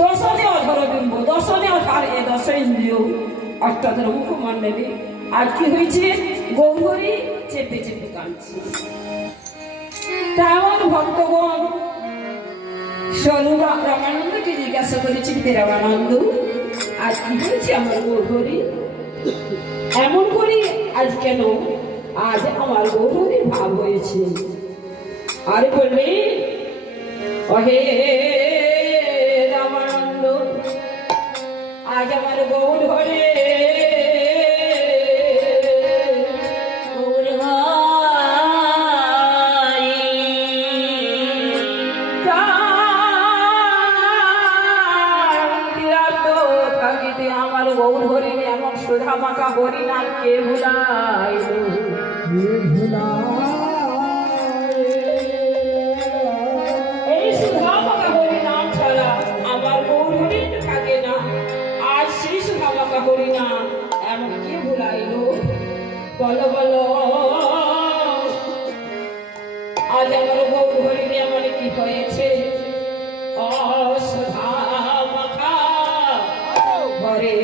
দশনে অধর বিম্ব, দশনে অধার এ দশ ইন্দ্রিয় অষ্টাদশ মুখমণ্ডলে। আর কি হয়েছে? গৌরী চেপে চেপে কাঁদছে। তা আমার ভক্তগণ স্বরূপ রামানন্দকে জিজ্ঞাসা করেছি, রামানন্দ আজ কি হয়েছে আমার গৌরী? এমন করি আজ কেন? আজ আমার গৌরী ভাব হয়েছে। আর বললে, অহে রামানন্দ, আজ আমার গৌর ঘরে আমার গৌর হরি এমন সুধা মাখা হরিনাম কে ভুলাই? এই সুধা মাখা হরিনাম ছাড়া আমার গৌর হরি থাকে না। আজ সেই সুধা মাখা হরিনাম এমন কে ভুলাইল? বলো বলো, আজ আমার গৌর হরি এমন কি হয়েছে? অসুধা মাখা হরে